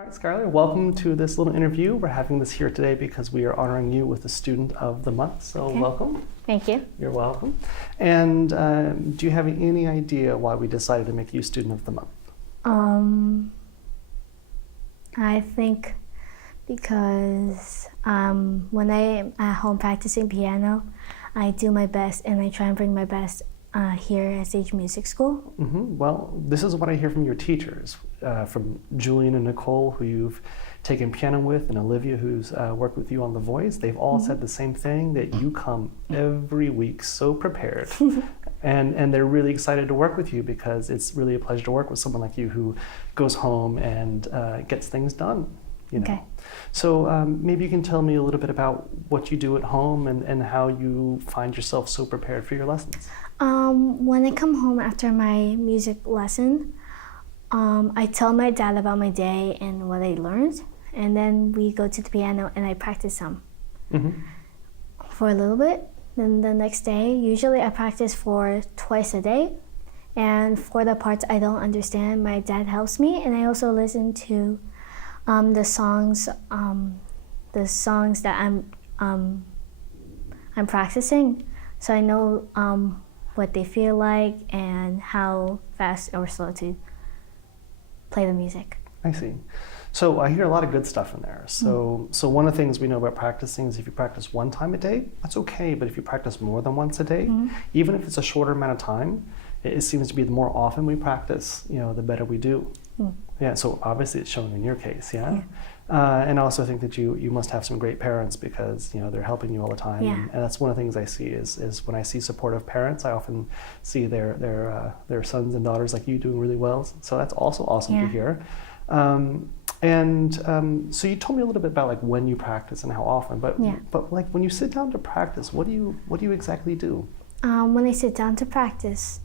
All right, Skyler, welcome to this little interview. We're having this here today because we are honoring you with the Student of the Month, so Okay. Welcome. Thank you. You're welcome. And do you have any idea why we decided to make you Student of the Month? I think because when I'm at home practicing piano, I do my best and I try and bring my best here at Sage Music School. Well, this is what I hear from your teachers, from Julian and Nicole, who you've taken piano with, and Olivia, who's worked with you on The Voice. They've all said the same thing, that you come every week so prepared. And they're really excited to work with you because it's really a pleasure to work with someone like you who goes home and gets things done. You know. Okay. So maybe you can tell me a little bit about what you do at home and how you find yourself so prepared for your lessons. When I come home after my music lesson, I tell my dad about my day and what I learned, and then we go to the piano and I practice some for a little bit. Then the next day, usually I practice for twice a day, and for the parts I don't understand, my dad helps me, and I also listen to the songs that I'm practicing, so I know what they feel like and how fast or slow to play the music. I see. So I hear a lot of good stuff in there. So one of the things we know about practicing is if you practice one time a day, that's okay. But if you practice more than once a day, even if it's a shorter amount of time, it seems to be the more often we practice, the better we do. Yeah. So obviously it's shown in your case. Yeah. And I also think that you must have some great parents because they're helping you all the time. Yeah. And that's one of the things I see is when I see supportive parents, I often see their sons and daughters like you doing really well. So that's also awesome to hear. So you told me a little bit about like when you practice and how often, but like when you sit down to practice, what do you exactly do? When I sit down to practice,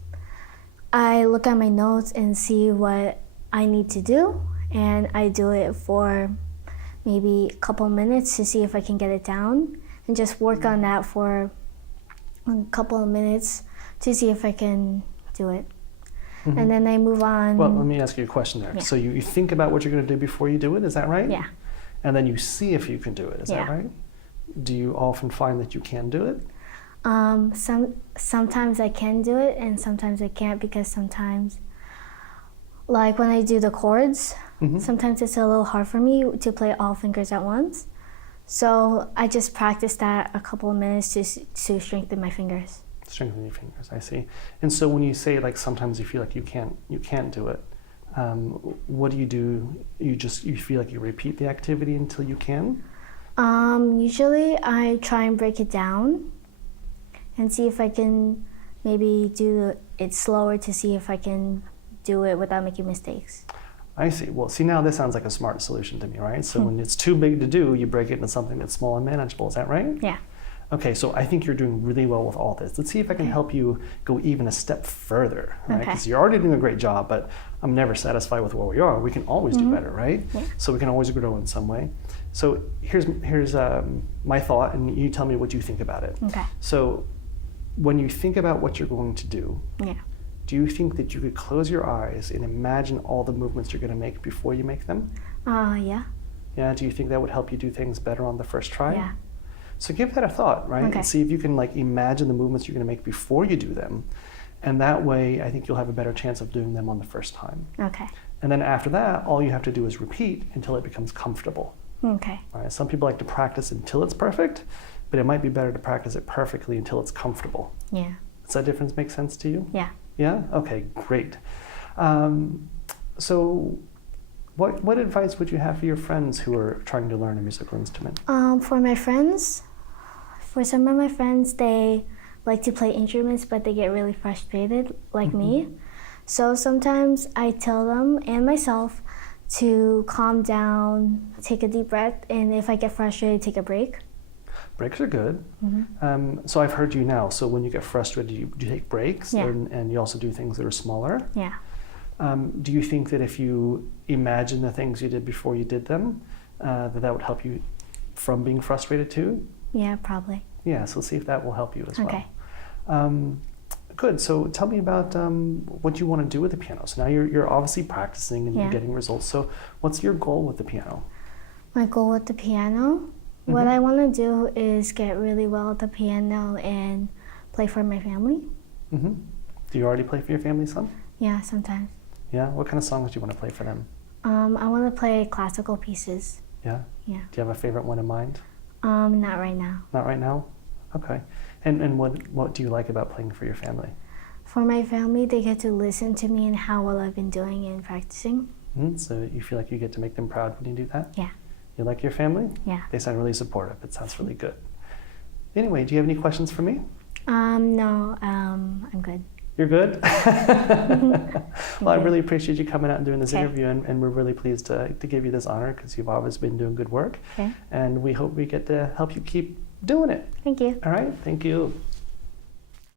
I look at my notes and see what I need to do, and I do it for maybe a couple minutes to see if I can get it down, and just work on that for a couple of minutes to see if I can do it. And then I move on. Well, let me ask you a question there. Yeah. So you think about what you're going to do before you do it, is that right? Yeah. And then you see if you can do it, is that right? Do you often find that you can do it? Sometimes I can do it and sometimes I can't, because sometimes, like when I do the chords, sometimes it's a little hard for me to play all fingers at once. So I just practice that a couple of minutes to strengthen my fingers. Strengthen your fingers, I see. And so when you say like sometimes you feel like you can't do it, what do? You feel like you repeat the activity until you can? Usually I try and break it down and see if I can maybe do it slower to see if I can do it without making mistakes. I see. Well, see, now this sounds like a smart solution to me, right? So when it's too big to do, you break it into something that's small and manageable. Is that right? Yeah. Okay, so I think you're doing really well with all this. Let's see if I can help you go even a step further, right? Because you're already doing a great job, but I'm never satisfied with where we are. We can always do better, right? Yeah. So we can always grow in some way. So here's my thought, and you tell me what you think about it. Okay. So when you think about what you're going to do, do you think that you could close your eyes and imagine all the movements you're going to make before you make them? Yeah. Yeah, do you think that would help you do things better on the first try? Yeah. So give that a thought, right? Okay. And see if you can like imagine the movements you're going to make before you do them. And that way, I think you'll have a better chance of doing them on the first time. Okay. And then after that, all you have to do is repeat until it becomes comfortable. Okay. All right? Some people like to practice until it's perfect, but it might be better to practice it perfectly until it's comfortable. Yeah. Does that difference make sense to you? Yeah. Yeah? Okay, great. So what advice would you have for your friends who are trying to learn a musical instrument? For my friends, for some of my friends, they like to play instruments, but they get really frustrated, like me. So sometimes I tell them and myself to calm down, take a deep breath, and if I get frustrated, take a break. Breaks are good. So I've heard you now. So when you get frustrated, you take breaks, and you also do things that are smaller. Yeah. Do you think that if you imagine the things you did before you did them, that would help you from being frustrated too? Yeah, probably. Yeah, so see if that will help you as Okay. well. Good. So tell me about what you want to do with the piano. So now you're obviously practicing and Yeah. you're getting results. So what's your goal with the piano? My goal with the piano, what I want to do is get really well at the piano and play for my family. Mm-hmm. Do you already play for your family some? Yeah, sometimes. Yeah. What kind of songs do you want to play for them? I want to play classical pieces. Yeah. Yeah. Do you have a favorite one in mind? Not right now. Not right now. Okay. And what do you like about playing for your family? For my family, they get to listen to me and how well I've been doing and practicing. Mm-hmm. So you feel like you get to make them proud when you do that? Yeah. You like your family? Yeah. They sound really supportive. It sounds really good. Anyway, do you have any questions for me? No, I'm good. You're good? Well, I really appreciate you coming out and doing this Okay. interview, and we're really pleased to give you this honor because you've always been doing good work. Okay. And we hope we get to help you keep doing it. Thank you. All right? Thank you.